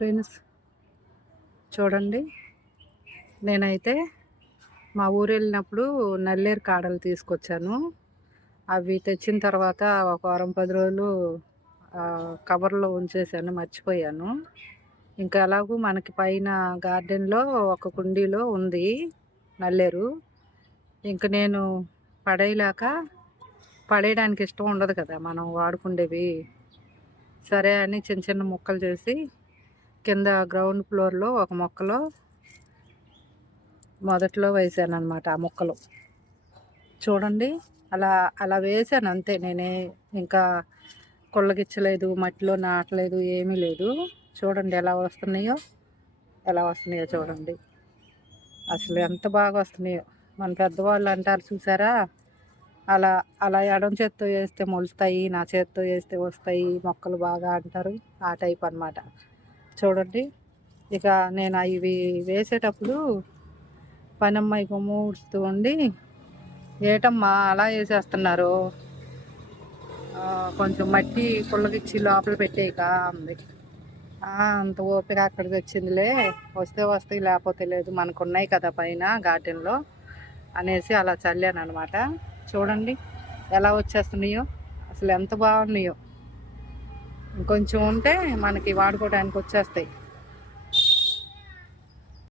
Friends చూడండి, నేనైతే మా ఊరు వెళ్ళినప్పుడు నల్లేరు కాడలు తీసుకొచ్చాను. అవి తెచ్చిన తర్వాత ఒక వారం 10 రోజులు కవర్లో ఉంచేసాను, మర్చిపోయాను. ఇంకా ఎలాగూ మనకి పైన గార్డెన్లో ఒక కుండీలో ఉంది నల్లేరు. ఇంక నేను పడేయడానికి ఇష్టం ఉండదు కదా మనం వాడుకుండేవి. సరే అని చిన్న చిన్న ముక్కలు చేసి కింద గ్రౌండ్ ఫ్లోర్లో ఒక మొక్కలో మొదట్లో వేసాను అనమాట. ఆ మొక్కలు చూడండి, అలా అలా వేసాను అంతే. నేనే ఇంకా కొళ్ళగిచ్చలేదు, మట్టిలో నాటలేదు, ఏమీ లేదు. చూడండి ఎలా వస్తున్నాయో చూడండి. అసలు ఎంత బాగా వస్తున్నాయో. మన పెద్దవాళ్ళు అంటారు చూసారా, అలా అలా ఎడం చేత్తో వేస్తే మొలుస్తాయి, నా చేత్తో వేస్తే వస్తాయి మొక్కలు బాగా అంటారు. ఆ టైప్ అన్నమాట. చూడండి, ఇక నేను ఇవి వేసేటప్పుడు పనమ్మాయి కొమ్ము ఊడుస్తూ ఉండి, ఏటమ్మా అలా వేసేస్తున్నారు, కొంచెం మట్టి పుల్లగిచ్చి లోపల పెట్టేయక అంది. అంత ఓపిక అక్కడికి వచ్చిందిలే, వస్తే వస్తాయి లేకపోతే లేదు, మనకు ఉన్నాయి కదా పైన గార్డెన్లో అనేసి అలా చల్లాను అనమాట. చూడండి ఎలా వచ్చేస్తున్నాయో, అసలు ఎంత బాగున్నాయో. ఇంకొంచెం ఉంటే మనకి వాడుకోవడానికి వచ్చేస్తాయి.